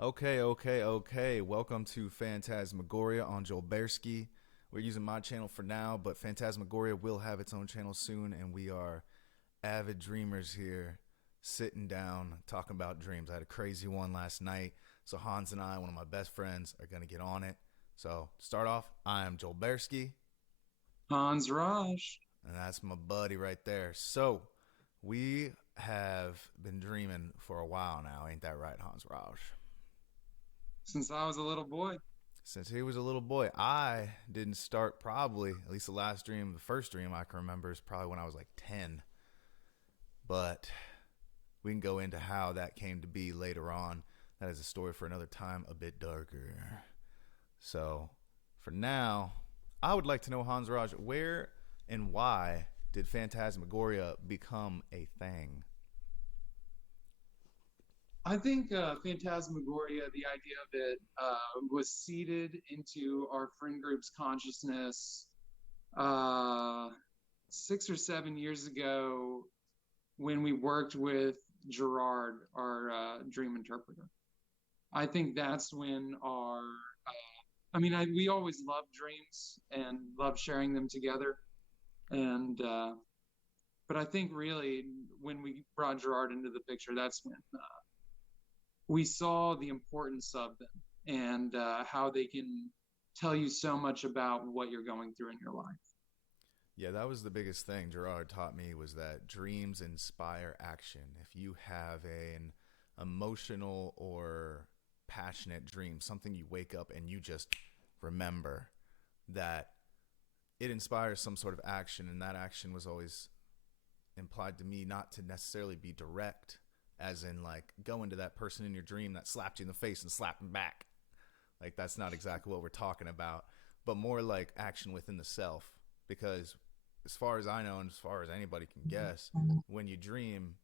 Okay. Welcome to Phantasmagoria on Joelbearski. We're using my channel for now, but Phantasmagoria will have its own channel soon, and we are avid dreamers here, sitting down, talking about dreams. I had a crazy one last night, so Hans and I, one of my best friends, are going to get on it. So, to start off, I am Joelbearski, Hansraj. and that's my buddy right there. So, we have been dreaming for a while now, ain't that right, Hans Raj? Since I was a little boy. Since he was a little boy. I didn't start probably, at least the last dream, the first dream I can remember is probably when I was like 10. But we can go into how that came to be later on. That is a story for another time, a bit darker. So for now, I would like to know, Hans Raj, where and why did Phantasmagoria become a thing? I think Phantasmagoria, the idea of it, was seeded into our friend group's consciousness uh, 6 or 7 years ago when we worked with Gerard, our dream interpreter. I think that's when we always loved dreams and loved sharing them together. And but I think really when we brought Gerard into the picture, that's when we saw the importance of them and how they can tell you so much about what you're going through in your life. Yeah, that was the biggest thing Gerard taught me was that dreams inspire action. If you have an emotional or passionate dream, something you wake up and you just remember, that it inspires some sort of action, and that action was always implied to me not to necessarily be direct, as in like go into that person in your dream that slapped you in the face and slap them back. Like that's not exactly what we're talking about, but more like action within the self. Because as far as I know, and as far as anybody can guess, when you dream,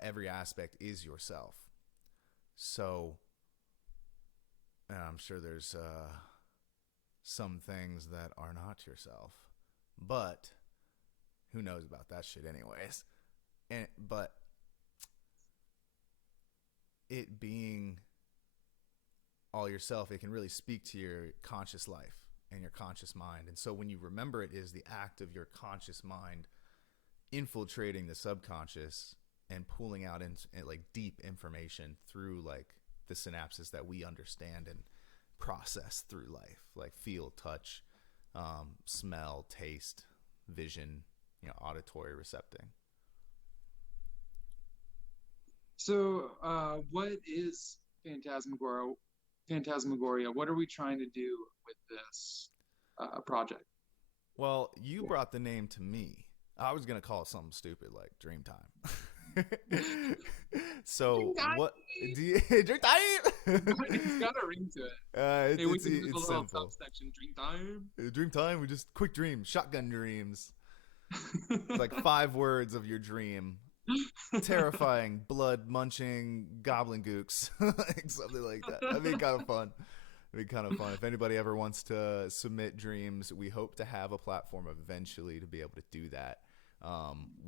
every aspect is yourself. So I'm sure there's some things that are not yourself, but who knows about that shit, anyways. But it being all yourself, it can really speak to your conscious life and your conscious mind. And so when you remember, it is the act of your conscious mind infiltrating the subconscious and pulling out in like deep information through like the synapses that we understand and process through life, like feel, touch, smell, taste, vision, auditory recepting. So, what is Phantasmagoria? Phantasmagoria. What are we trying to do with this project? Well, you brought the name to me. I was gonna call it something stupid like Dreamtime. So what do you Dreamtime? It's got a ring to it. It's Hey, we it's can do the it's little simple. subsection drink time. Dreamtime. We just quick dreams, shotgun dreams. It's like 5 words of your dream. Terrifying, blood munching goblin gooks, like something like that. That'd be kind of fun. It'd be kind of fun. If anybody ever wants to submit dreams, we hope to have a platform eventually to be able to do that.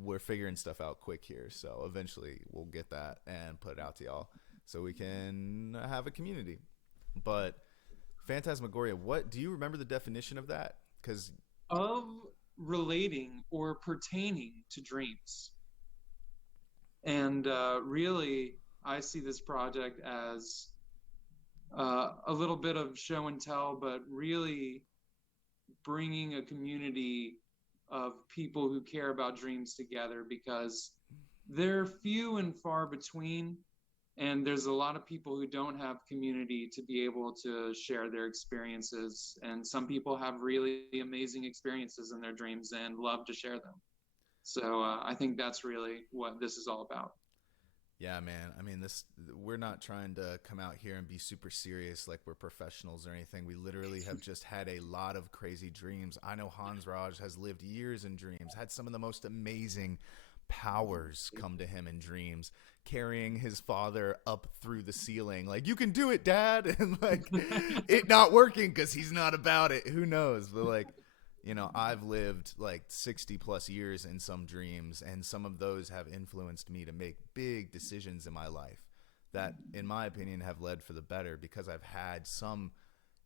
We're figuring stuff out quick here, so eventually we'll get that and put it out to y'all so we can have a community. But Phantasmagoria, what do you remember the definition of that? Because Of relating or pertaining to dreams. And really, I see this project as a little bit of show and tell, but really bringing a community of people who care about dreams together because they're few and far between. And there's a lot of people who don't have community to be able to share their experiences. And some people have really amazing experiences in their dreams and love to share them. So I think that's really what this is all about. yeah, man. I mean, this we're not trying to come out here and be super serious like we're professionals or anything. We literally have just had a lot of crazy dreams. I know Hans Raj has lived years in dreams, had some of the most amazing powers come to him in dreams, carrying his father up through the ceiling. Like, you can do it, Dad, and like it not working because he's not about it. Who knows? But like, I've lived like 60 plus years in some dreams, and some of those have influenced me to make big decisions in my life that, in my opinion, have led for the better because I've had some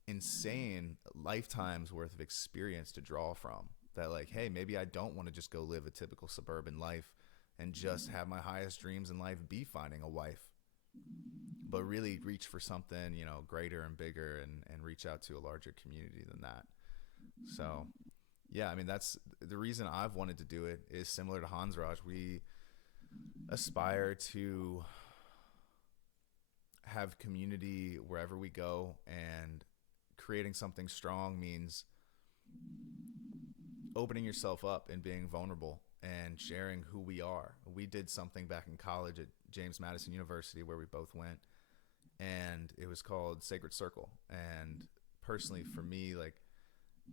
insane lifetimes worth of experience to draw from. That, like, hey, maybe I don't want to just go live a typical suburban life and just have my highest dreams in life be finding a wife, but really reach for something, you know, greater and bigger, and reach out to a larger community than that. So, yeah, I mean, that's the reason I've wanted to do it is similar to Hansraj. We aspire to have community wherever we go, and creating something strong means opening yourself up and being vulnerable and sharing who we are. We did something back in college at James Madison University where we both went, and it was called Sacred Circle. And personally, for me, like,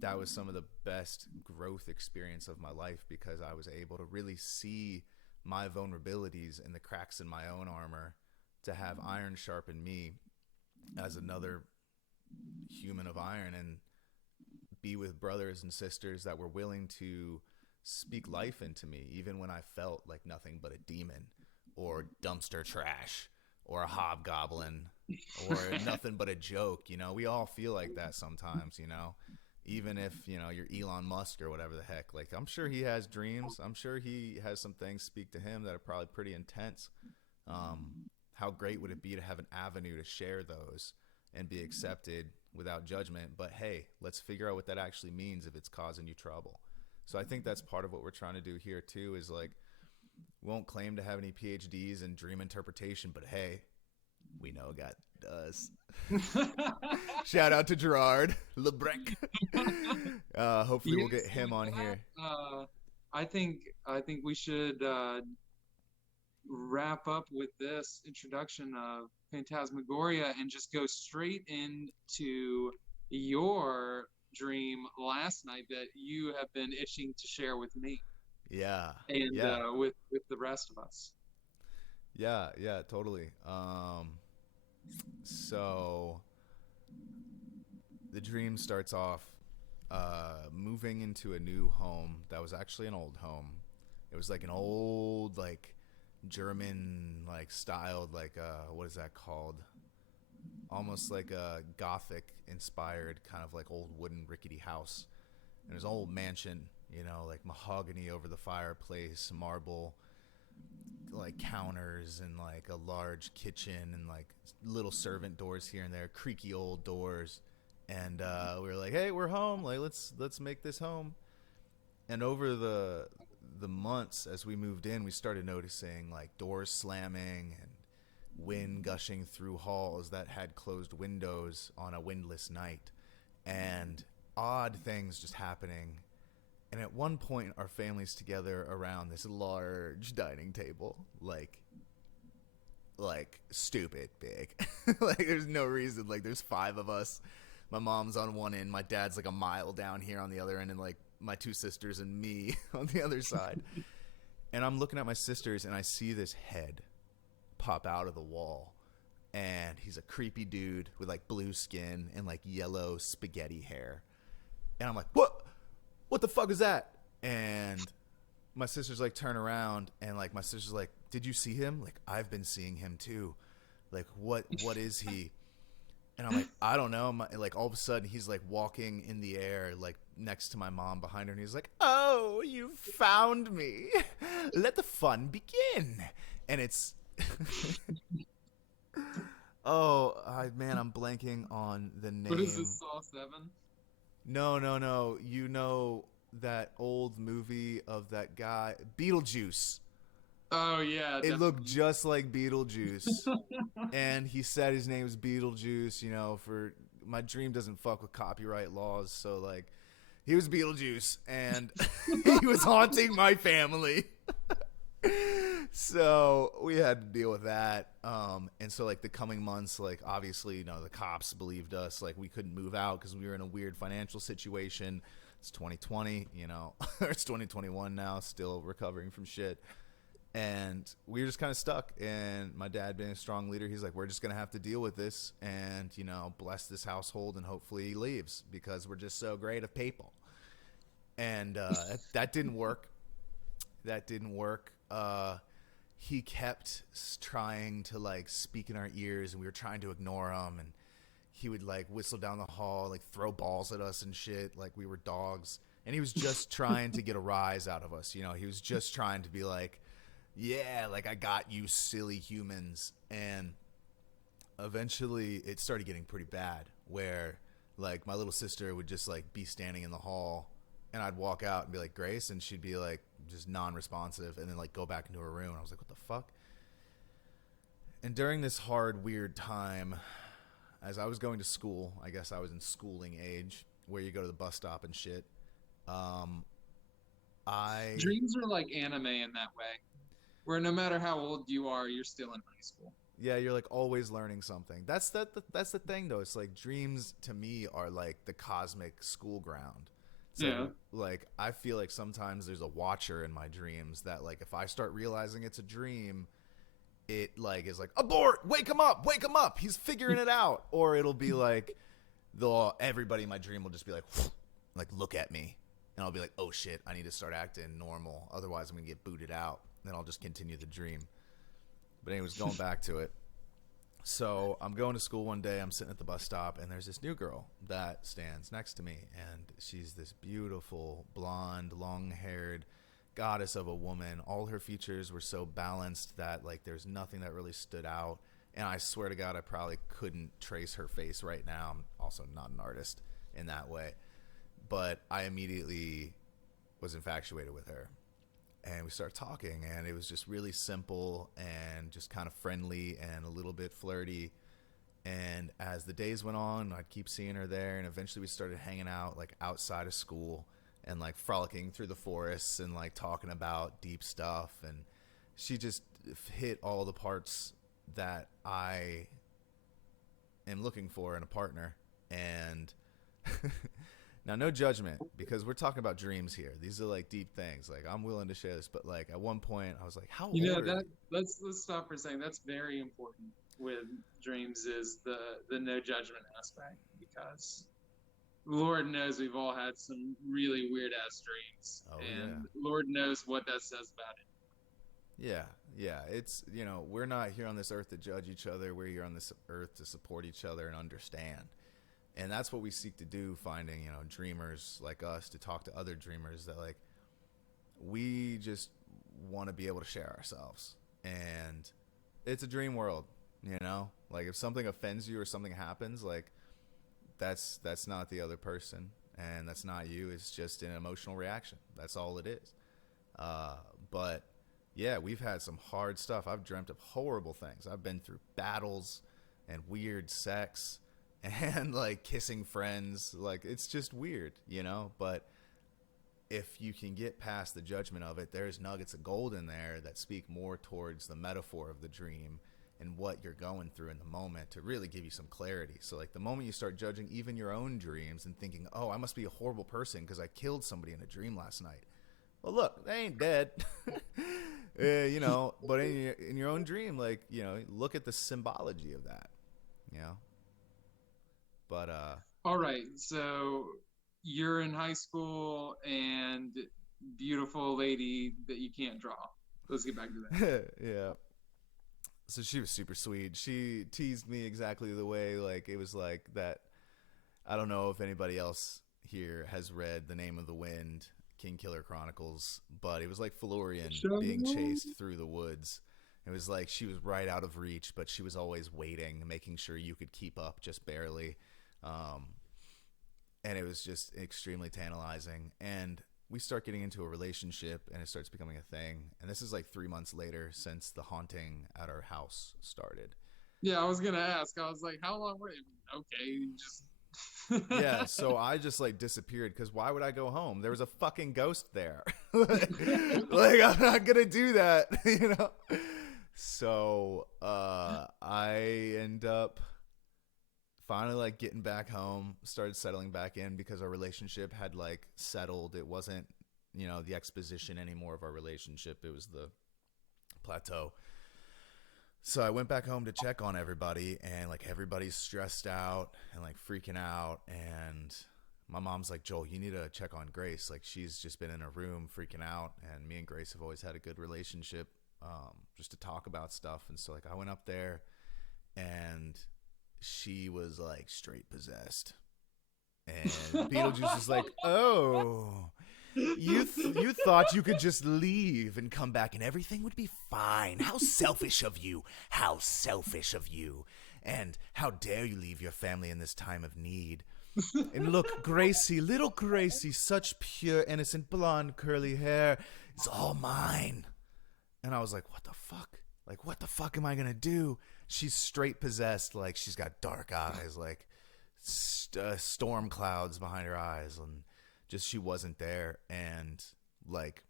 that was some of the best growth experience of my life because I was able to really see my vulnerabilities and the cracks in my own armor, to have iron sharpen me as another human of iron, and be with brothers and sisters that were willing to speak life into me, even when I felt like nothing but a demon or dumpster trash or a hobgoblin or nothing but a joke. You know, we all feel like that sometimes, you know, even if, you know, you're Elon Musk or whatever the heck. Like, I'm sure he has dreams. I'm sure he has some things speak to him that are probably pretty intense. How great would it be to have an avenue to share those and be accepted without judgment? But hey, let's figure out what that actually means if it's causing you trouble. So I think that's part of what we're trying to do here too, is like, we won't claim to have any PhDs in dream interpretation, but hey, we know a guy does. Shout out to Gerard Lebrec. Hopefully we'll get him on here. I think we should wrap up with this introduction of Phantasmagoria and just go straight into your dream last night that you have been itching to share with me. Yeah. And yeah. With the rest of us. Yeah, totally. So the dream starts off moving into a new home that was actually an old home. It was like an old, like, German, like, styled, like, what is that called? Almost like a Gothic inspired kind of like old wooden rickety house. And it was an old mansion, you know, like mahogany over the fireplace, marble, like, counters, and like a large kitchen, and like little servant doors here and there, creaky old doors. And we were like, hey, we're home, like, let's make this home. And over the months as we moved in, we started noticing like doors slamming and wind gushing through halls that had closed windows on a windless night, and odd things just happening. And at one point, our family's together around this large dining table, like stupid big. Like, there's no reason. Like, there's 5 of us. My mom's on one end, my dad's like a mile down here on the other end, and like my 2 sisters and me on the other side. And I'm looking at my sisters, and I see this head pop out of the wall, and he's a creepy dude with like blue skin and like yellow spaghetti hair. And I'm like, what the fuck is that? And my sisters like turn around, and like my sister's like, did you see him? Like, I've been seeing him too. Like, what is he? And I'm like, I don't know. Like, all of a sudden, he's like walking in the air, like next to my mom behind her. And he's like, oh, you found me. Let the fun begin. And it's, man, I'm blanking on the name. What is this, Saw 7? No. You know that old movie of that guy, Beetlejuice. Oh, yeah. It looked just like Beetlejuice. And he said his name was Beetlejuice, you know, for my dream doesn't fuck with copyright laws. So, like, he was Beetlejuice, and he was haunting my family. So we had to deal with that. And so, like, the coming months, like, obviously, you know, the cops believed us. Like, we couldn't move out because we were in a weird financial situation. It's 2020, you know, or it's 2021 now, still recovering from shit. And we were just kind of stuck. And my dad, being a strong leader, he's like, we're just going to have to deal with this and, you know, bless this household, and hopefully he leaves because we're just so great of people. And that didn't work. he kept trying to like speak in our ears, and we were trying to ignore him, and he would like whistle down the hall, like throw balls at us and shit like we were dogs. And he was just trying to get a rise out of us. You know, he was just trying to be like, yeah, like I got you silly humans. And eventually it started getting pretty bad where like my little sister would just like be standing in the hall, and I'd walk out and be like, Grace, and she'd be like just non-responsive, and then like go back into her room. And I was like, what the fuck? And during this hard, weird time, as I was going to school, I guess I was in schooling age, where you go to the bus stop and shit. Um, I Dreams are like anime in that way, where no matter how old you are, you're still in high school. Yeah, you're like always learning something. That's the thing though. It's like dreams to me are like the cosmic school ground. So Yeah. like I feel like sometimes there's a watcher in my dreams that like if I start realizing it's a dream, it like is like abort, wake him up, he's figuring it out. Or it'll be like everybody in my dream will just be like look at me, and I'll be like, oh shit, I need to start acting normal, otherwise I'm gonna get booted out. And then I'll just continue the dream. But anyways, going back to it. So I'm going to school one day. I'm sitting at the bus stop, and there's this new girl that stands next to me, and she's this beautiful, blonde, long-haired goddess of a woman. All her features were so balanced that like there's nothing that really stood out. And I swear to God, I probably couldn't trace her face right now. I'm also not an artist in that way, but I immediately was infatuated with her. And we started talking, and it was just really simple and just kind of friendly and a little bit flirty. And as the days went on, I'd keep seeing her there, and eventually we started hanging out like outside of school and like frolicking through the forests and like talking about deep stuff. And she just hit all the parts that I am looking for in a partner. And now, no judgment, because we're talking about dreams here. These are like deep things. Like I'm willing to share this, but like at one point I was like, "How old are you?" Let's stop for a second. That's very important with dreams is the no judgment aspect, because Lord knows we've all had some really weird ass dreams, Oh and yeah, Lord knows what that says about it. yeah. It's we're not here on this earth to judge each other. We're here on this earth to support each other and understand. And that's what we seek to do, finding, dreamers like us to talk to other dreamers that like we just want to be able to share ourselves. And it's a dream world, like if something offends you or something happens, like that's not the other person, and that's not you. It's just an emotional reaction. That's all it is. But yeah, we've had some hard stuff. I've dreamt of horrible things. I've been through battles and weird sex and like kissing friends. Like it's just weird, but if you can get past the judgment of it, there's nuggets of gold in there that speak more towards the metaphor of the dream and what you're going through in the moment to really give you some clarity. So like the moment you start judging even your own dreams and thinking, oh, I must be a horrible person because I killed somebody in a dream last night. Well, look, they ain't dead. But in your own dream, like, look at the symbology of that, But All right, so you're in high school and beautiful lady that you can't draw. Let's get back to that. yeah. So she was super sweet. She teased me exactly the way, like, it was like that. I don't know if anybody else here has read The Name of the Wind, King Killer Chronicles, but it was like Felurian being chased through the woods. It was like she was right out of reach, but she was always waiting, making sure you could keep up just barely. And it was just extremely tantalizing. And we start getting into a relationship, and it starts becoming a thing. And this is like 3 months later since the haunting at our house started. Yeah, I was gonna ask. I was like, how long were you? Okay, just Yeah, so I just like disappeared because why would I go home? There was a fucking ghost there. Like I'm not gonna do that, So I end up finally like getting back home, started settling back in because our relationship had like settled. It wasn't, the exposition anymore of our relationship. It was the plateau. So I went back home to check on everybody, and like everybody's stressed out and like freaking out. And my mom's like, Joel, you need to check on Grace. Like she's just been in a room freaking out. And me and Grace have always had a good relationship. just to talk about stuff. And so like I went up there, and she was like straight possessed. And Beetlejuice was like, "Oh, you thought you could just leave and come back and everything would be fine. How selfish of you. How selfish of you. And how dare you leave your family in this time of need. And look, Gracie, little Gracie, such pure, innocent, blonde, curly hair, is all mine." And I was like, what the fuck? Like, what the fuck am I going to do? She's straight possessed. Like, she's got dark eyes, like storm clouds behind her eyes. And just, she wasn't there. And like,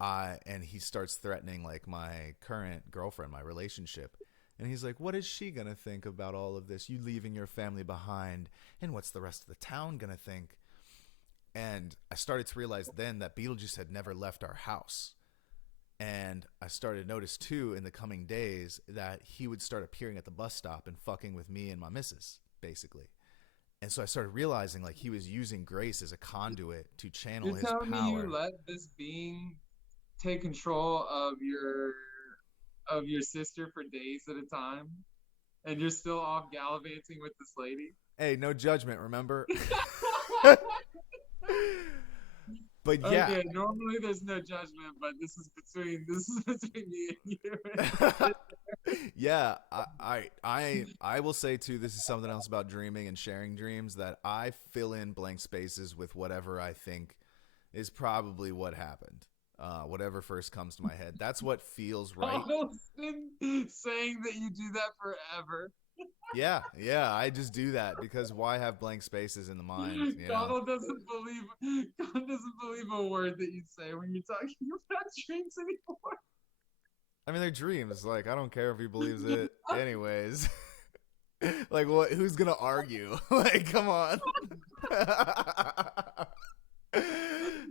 and he starts threatening like my current girlfriend, my relationship. And he's like, what is she going to think about all of this? You leaving your family behind. And what's the rest of the town going to think? And I started to realize then that Beetlejuice had never left our house. And I started to notice too in the coming days that he would start appearing at the bus stop and fucking with me and my missus, basically. And so I started realizing like he was using Grace as a conduit to channel his power. You're telling me you let this being take control of your sister for days at a time, and you're still off gallivanting with this lady? Hey, no judgment, remember? But yeah. Okay, normally there's no judgment, but this is between me and you. Yeah, I will say too, this is something else about dreaming and sharing dreams, that I fill in blank spaces with whatever I think is probably what happened. Whatever first comes to my head. That's what feels right. Donald's been saying that you do that forever. Yeah, I just do that because why have blank spaces in the mind? You know? Donald doesn't believe a word that you say when you're talking about dreams anymore. I mean, they're dreams. Like, I don't care if he believes it. Anyways, like, what? Who's gonna argue? Like, come on.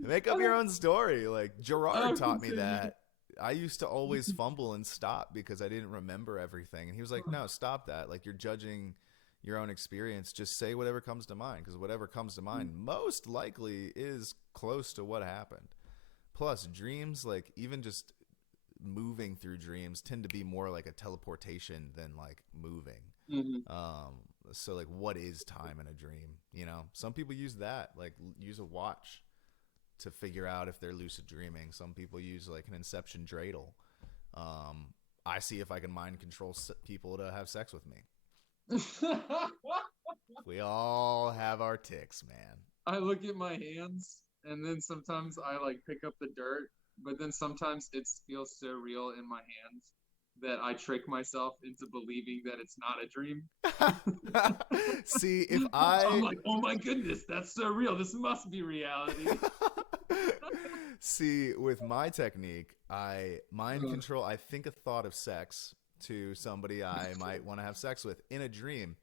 Make up your own story. Like, Gerard taught me that. I used to always fumble and stop because I didn't remember everything. And he was like, no, stop that. Like, you're judging your own experience. Just say whatever comes to mind, because whatever comes to mind most likely is close to what happened. Plus, dreams, like, even just moving through dreams tend to be more like a teleportation than like moving. So like, what is time in a dream? You know, some people use that, like use a watch to figure out if they're lucid dreaming. Some people use like an inception dreidel. I see if I can mind control people to have sex with me. We all have our ticks, man. I look at my hands, and then sometimes I like pick up the dirt, but then sometimes it feels so real in my hands that I trick myself into believing that it's not a dream. See, if I'm like, oh my goodness, that's so real. This must be reality. See, with my technique, I mind control. I think a thought of sex to somebody I might want to have sex with in a dream.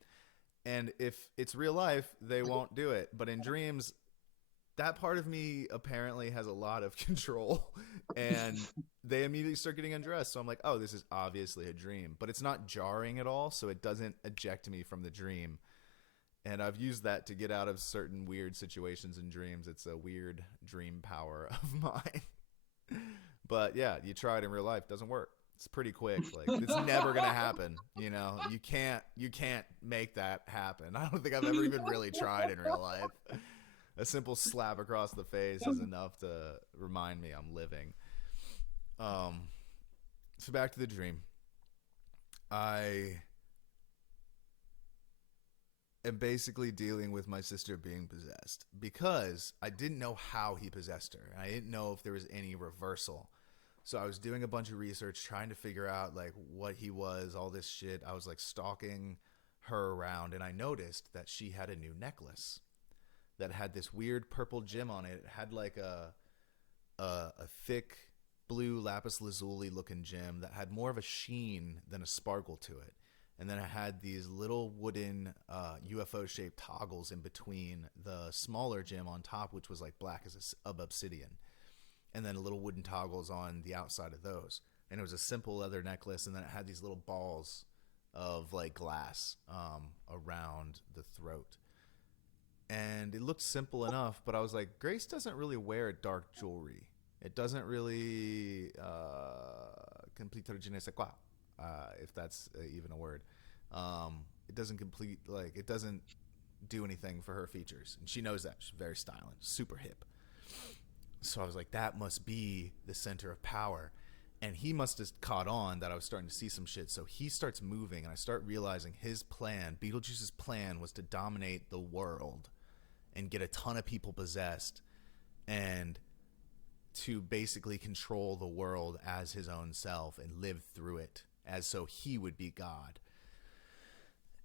And if it's real life, they won't do it. But in dreams, that part of me apparently has a lot of control, and they immediately start getting undressed. So I'm like, oh, this is obviously a dream, but it's not jarring at all. So it doesn't eject me from the dream. And I've used that to get out of certain weird situations in dreams. It's a weird dream power of mine. But yeah, you try it in real life. Doesn't work. It's pretty quick. Like, it's never going to happen. You know, you can't make that happen. I don't think I've ever even really tried in real life. A simple slap across the face is enough to remind me I'm living. So back to the dream. I am basically dealing with my sister being possessed because I didn't know how he possessed her. I didn't know if there was any reversal. So I was doing a bunch of research trying to figure out like what he was, all this shit. I was like stalking her around, and I noticed that she had a new necklace that had this weird purple gem on it. It had like a thick blue lapis lazuli looking gem that had more of a sheen than a sparkle to it. And then it had these little wooden UFO shaped toggles in between the smaller gem on top, which was like black as obsidian. And then little wooden toggles on the outside of those. And it was a simple leather necklace, and then it had these little balls of like glass around the throat. And it looked simple enough, but I was like, Grace doesn't really wear dark jewelry. It doesn't really complete je ne sais quoi, if that's even a word. It doesn't complete, like, it doesn't do anything for her features, and she knows that. She's very stylish, super hip. So I was like, that must be the center of power. And he must have caught on that I was starting to see some shit. So he starts moving, and I start realizing his plan, Beetlejuice's plan, was to dominate the world and get a ton of people possessed and to basically control the world as his own self and live through it as so he would be God.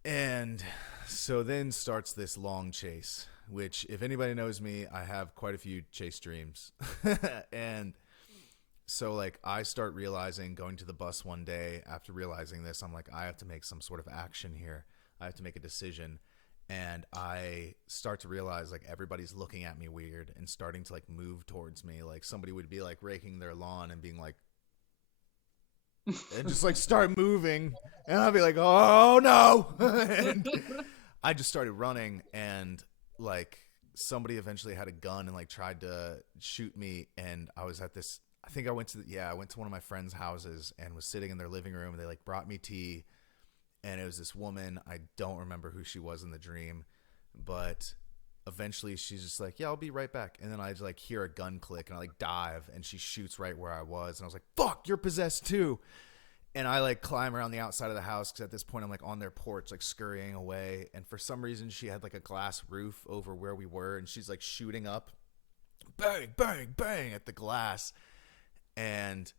And so then starts this long chase, which, if anybody knows me, I have quite a few chase dreams. And so, like, I start realizing, going to the bus one day after realizing this, I'm like, I have to make some sort of action here. I have to make a decision. And I start to realize, like, everybody's looking at me weird and starting to, like, move towards me. Like, somebody would be, like, raking their lawn and being like, and just, like, start moving. And I'll be like, oh, no. And I just started running, and, like, somebody eventually had a gun and, like, tried to shoot me. And I was at this, I think I went to, I went to one of my friends' houses and was sitting in their living room. And they, like, brought me tea. And it was this woman. I don't remember who she was in the dream, but eventually she's just like, yeah, I'll be right back. And then I just, like, hear a gun click, and I, like, dive, and she shoots right where I was. And I was like, fuck, you're possessed too. And I, like, climb around the outside of the house, because at this point I'm, like, on their porch, like, scurrying away. And for some reason she had, like, a glass roof over where we were, and she's, like, shooting up, bang, bang, bang at the glass. And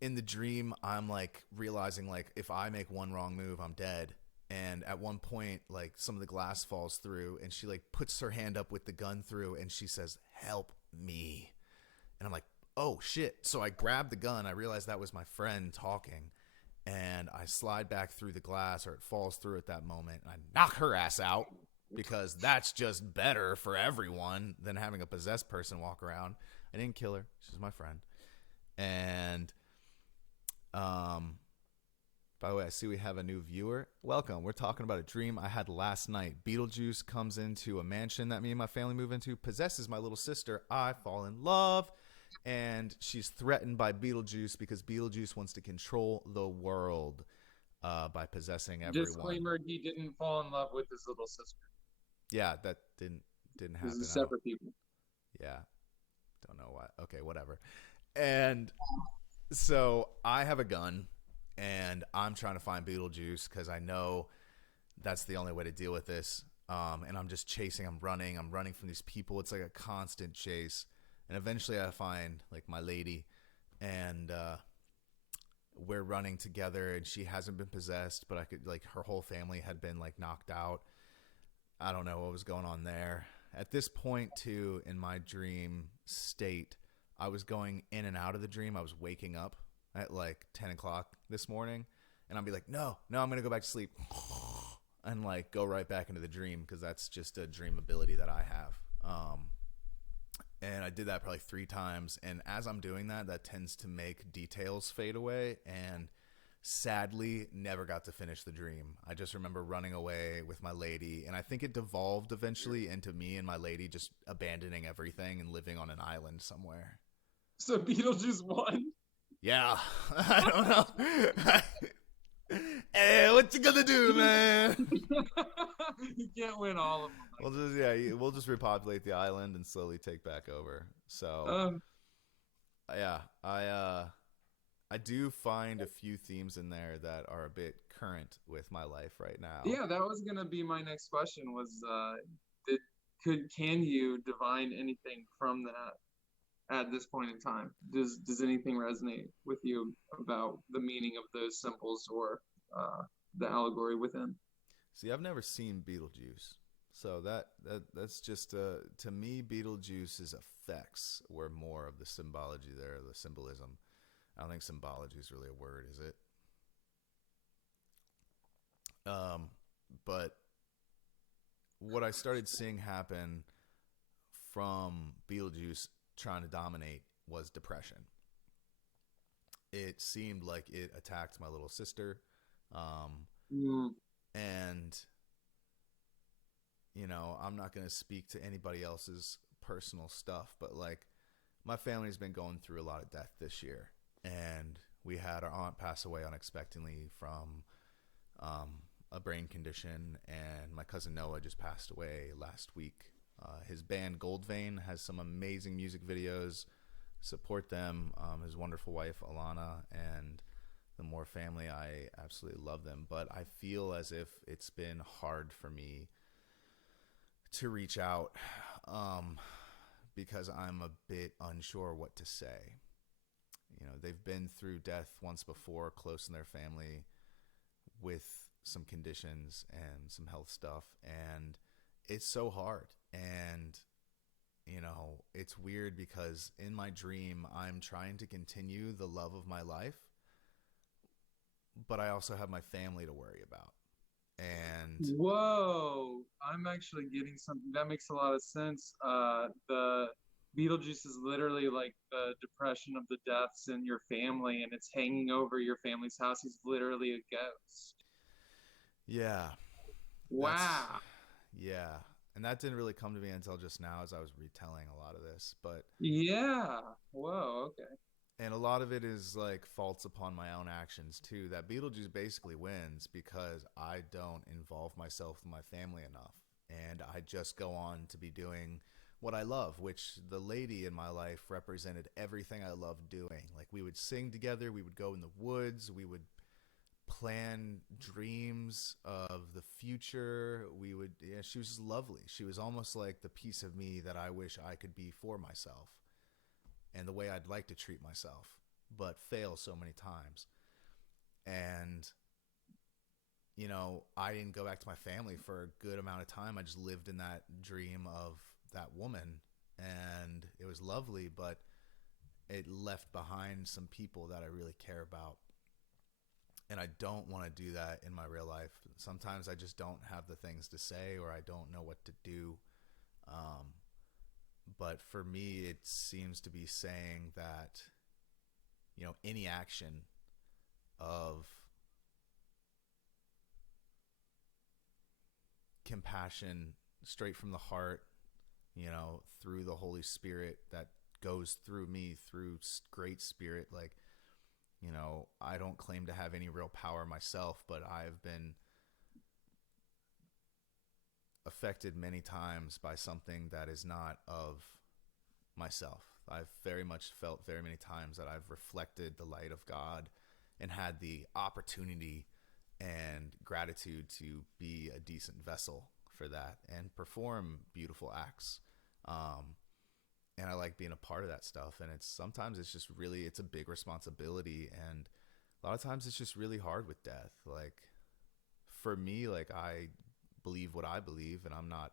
in the dream, I'm, like, realizing, like, if I make one wrong move, I'm dead. And at one point, like, some of the glass falls through, and she, like, puts her hand up with the gun through, and she says, help me. And I'm like, oh, shit. So I grab the gun. I realize that was my friend talking, and I slide back through the glass, or it falls through at that moment, and I knock her ass out, because that's just better for everyone than having a possessed person walk around. I didn't kill her. She's my friend. And by the way, I see we have a new viewer. Welcome. We're talking about a dream I had last night. Beetlejuice comes into a mansion that me and my family move into, possesses my little sister. I fall in love, and she's threatened by Beetlejuice because Beetlejuice wants to control the world by possessing everyone. Disclaimer: he didn't fall in love with his little sister. Yeah, that didn't happen. This is separate people. Yeah, don't know why. Okay, whatever. And so I have a gun, and I'm trying to find Beetlejuice because I know that's the only way to deal with this. And I'm just chasing. I'm running from these people. It's like a constant chase. And eventually I find, like, my lady, and we're running together, and she hasn't been possessed, but I could, like, her whole family had been, like, knocked out. I don't know what was going on there. At this point, too, in my dream state, I was going in and out of the dream. I was waking up at, like, 10 o'clock this morning, and I'd be like, no, I'm going to go back to sleep, and, like, go right back into the dream, because that's just a dream ability that I have. And I did that probably 3 times, and as I'm doing that, that tends to make details fade away, and sadly never got to finish the dream. I just remember running away with my lady, and I think it devolved eventually into me and my lady just abandoning everything and living on an island somewhere. So Beetlejuice won? Yeah. I don't know. Hey, what you gonna do, man? You can't win all of them. We'll just repopulate the island and slowly take back over. So, yeah, I do find a few themes in there that are a bit current with my life right now. Yeah, that was gonna be my next question. Was can you divine anything from that at this point in time? Does anything resonate with you about the meaning of those symbols or the allegory within? See, I've never seen Beetlejuice, so that's just to me, Beetlejuice's effects were more of the symbology there, the symbolism. I don't think symbology is really a word, is it? But what I started seeing happen from Beetlejuice trying to dominate was depression. It seemed like it attacked my little sister. And, you know, I'm not going to speak to anybody else's personal stuff, but, like, my family's been going through a lot of death this year, and we had our aunt pass away unexpectedly from um, a brain condition, and my cousin Noah just passed away last week. His band Goldvein has some amazing music videos. Support them. His wonderful wife Alana and the Moore family. I absolutely love them, but I feel as if it's been hard for me to reach out because I'm a bit unsure what to say. You know, they've been through death once before, close in their family, with some conditions and some health stuff, and it's so hard. And you know, it's weird because in my dream I'm trying to continue the love of my life, but I also have my family to worry about. And Whoa, I'm actually getting something that makes a lot of sense. The Beetlejuice is literally like the depression of the deaths in your family, and it's hanging over your family's house. He's literally a ghost. yeah, that's Wow. yeah. And that didn't really come to me until just now as I was retelling a lot of this, but Yeah. Whoa. Okay. and a lot of it is like faults upon my own actions too. That Beetlejuice basically wins because I don't involve myself with my family enough. And I just go on to be doing what I love, which the lady in my life represented everything I loved doing. Like we would sing together, we would go in the woods, we would plan dreams of the future. We would, yeah, she was just lovely. She was almost like the piece of me that I wish I could be for myself and the way I'd like to treat myself, but fail so many times. And, you know, I didn't go back to my family for a good amount of time. I just lived in that dream of that woman, and it was lovely, but it left behind some people that I really care about. And I don't want to do that in my real life. Sometimes I just don't have the things to say, or I don't know what to do. Um, but for me, it seems to be saying that, you know, any action of compassion straight from the heart, you know, through the Holy Spirit that goes through me, through great spirit, like, you know, I don't claim to have any real power myself, but I've been affected many times by something that is not of myself. I've very much felt very many times that I've reflected the light of God and had the opportunity and gratitude to be a decent vessel for that and perform beautiful acts. Um, and I like being a part of that stuff. And it's sometimes it's just really, it's a big responsibility. And a lot of times it's just really hard with death. Like for me, like I believe what I believe, and I'm not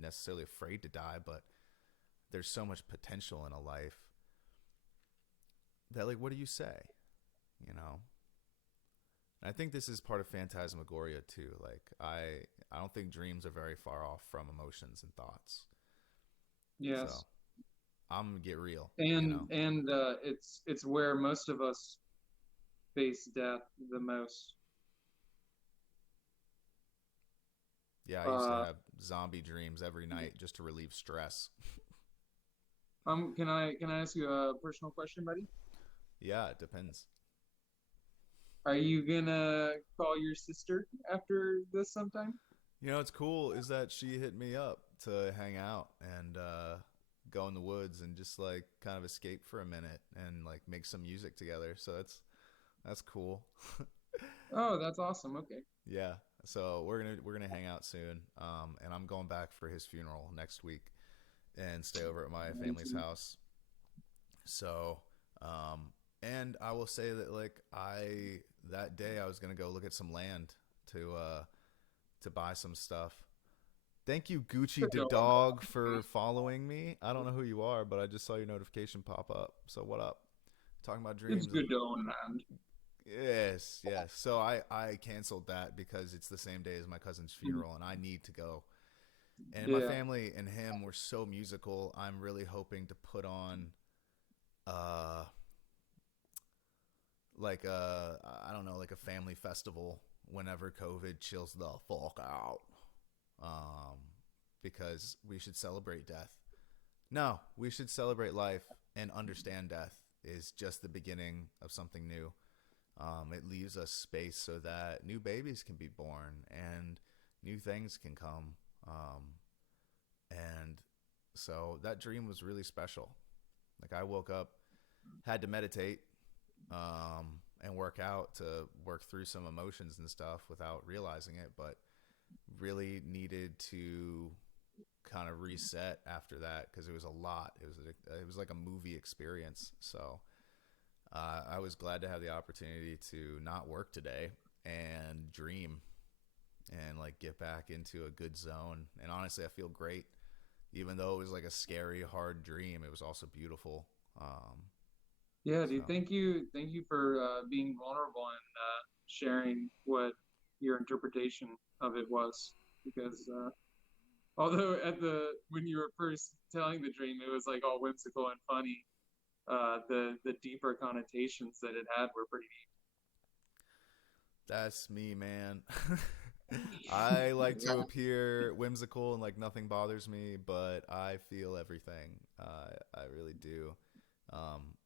necessarily afraid to die, but there's so much potential in a life that, like, what do you say? You know? And I think this is part of Phantasmagoria too. Like I don't think dreams are very far off from emotions and thoughts. So Yes. I'm gonna get real, you And know? it's where most of us face death the most. Yeah, I used to Uh, have zombie dreams every night just to relieve stress. can I ask you a personal question, buddy? Yeah, it depends. Are you gonna call your sister after this sometime? You know, what's cool is that she hit me up to hang out and go in the woods and just like kind of escape for a minute and like make some music together. So that's cool. Oh, that's awesome. Okay. Yeah. So we're gonna hang out soon. And I'm going back for his funeral next week and stay over at my family's house. So, and I will say that like that day I was gonna go look at some land to buy some stuff. Thank you, Gucci Good the going. dog, for following me. I don't know who you are, but I just saw your notification pop up. So what up? Talking about It's dreams. good going, man. Yes, yes. So I canceled that because it's the same day as my cousin's funeral, and I need to go. And my Yeah. family and him were so musical. I'm really hoping to put on, uh, like I don't know, like a family festival whenever COVID chills the fuck out. Um, because we should celebrate death. No, we should celebrate life and understand death is just the beginning of something new. It leaves us space so that new babies can be born and new things can come. And so that dream was really special. Like I woke up, had to meditate, and work out to work through some emotions and stuff without realizing it, but really needed to kind of reset after that because it was a lot. It was like a movie experience. So I was glad to have the opportunity to not work today and dream and like get back into a good zone. And honestly, I feel great. Even though it was like a scary, hard dream, it was also beautiful. Yeah, dude. So Thank you for being vulnerable and sharing what your interpretation of it was. Because although when you were first telling the dream, it was like all whimsical and funny. The deeper connotations that it had were pretty that's me, man. I like to appear whimsical and like nothing bothers me, but I feel everything. I really do.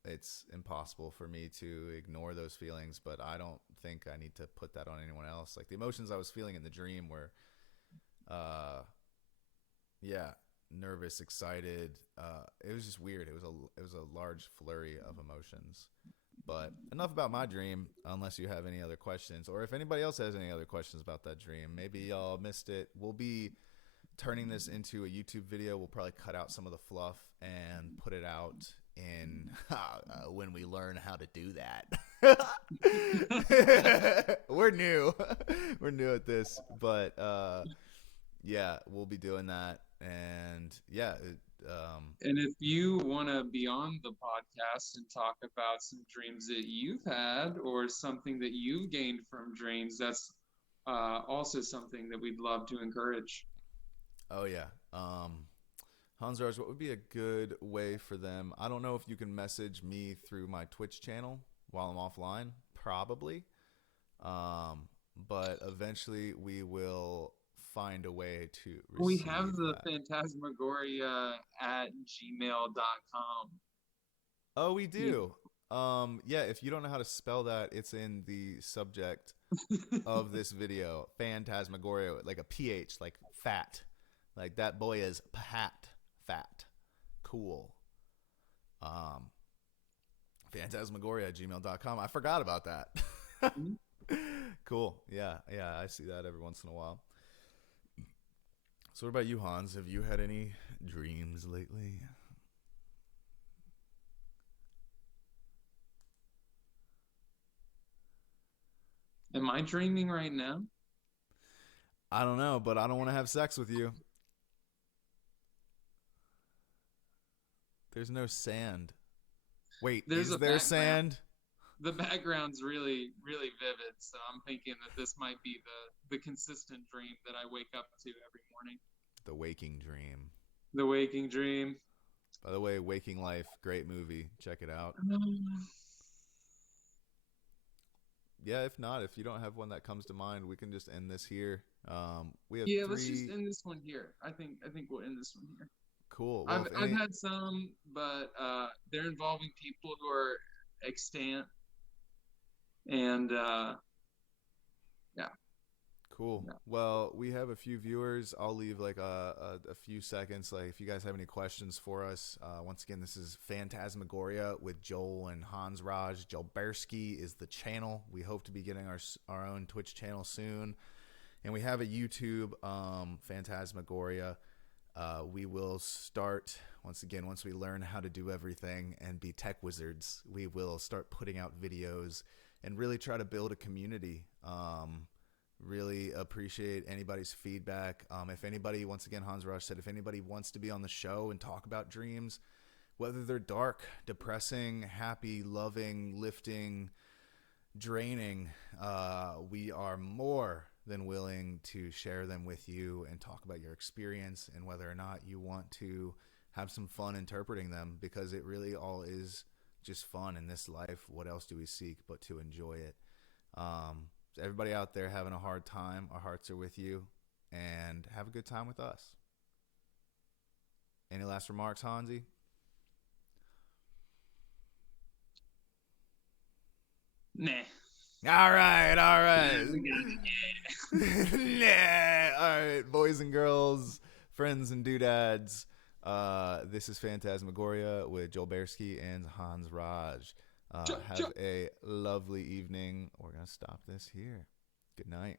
It's impossible for me to ignore those feelings, but I don't think I need to put that on anyone else. Like the emotions I was feeling in the dream were, uh, yeah, nervous, excited. It was just weird. It was a large flurry of emotions. But enough about my dream, unless you have any other questions, or if anybody else has any other questions about that dream. Maybe y'all missed it. We'll be turning this into a YouTube video. We'll probably cut out some of the fluff and put it out in when we learn how to do that. We're new. We're new at this, but yeah, we'll be doing that. And yeah, And if you want to be on the podcast and talk about some dreams that you've had or something that you've gained from dreams, that's also something that we'd love to encourage. oh yeah. Hansraj, what would be a good way for them? I don't know if you can message me through my Twitch channel while I'm offline. Probably. But eventually we will find a way to We receive have the that. Phantasmagoria at gmail.com. Oh, we do. Yeah, if you don't know how to spell that, it's in the subject of this video. Phantasmagoria, like a PH, like fat. Like that boy is fat. Cool. Um, Phantasmagoria at gmail.com. I forgot about that. Cool. Yeah, I see that every once in a while. So what about you, Hans? Have you had any dreams lately? Am I dreaming right now? I don't know, but I don't want to have sex with you. There's no sand. Wait, There's is a there background. sand? The background's really, really vivid, so I'm thinking that this might be the consistent dream that I wake up to every morning. The Waking Dream. The waking dream. By the way, Waking Life, great movie. Check it out. Yeah, if not, if you don't have one that comes to mind, we can just end this here. We have Yeah, let's just three. end this one here. I think we'll end this one here. Cool. Well, I've if I've any. had some, but they're involving people who are extant, and yeah, Cool. yeah, Well, we have a few viewers. I'll leave like a few seconds. Like, if you guys have any questions for us, once again, this is Phantasmagoria with Joel and Hansraj. Joelbearski is the channel. We hope to be getting our own Twitch channel soon, and we have a YouTube, Phantasmagoria. We will start once again once we learn how to do everything and be tech wizards. We will start putting out videos and really try to build a community. Really appreciate anybody's feedback. If anybody, once again, Hansraj said, if anybody wants to be on the show and talk about dreams, whether they're dark, depressing, happy, loving, lifting, draining, we are more than willing to share them with you and talk about your experience and whether or not you want to have some fun interpreting them, because it really all is just fun in this life. What else do we seek but to enjoy it? So everybody out there having a hard time, our hearts are with you, and have a good time with us. Any last remarks, Hansi? Nah. All right, all Yeah, right. we got it. Nah. All right, boys and girls, friends and doodads. This is Phantasmagoria with Joelbearski and Hansraj. Yeah. Have a lovely evening. We're gonna stop this here. Good night.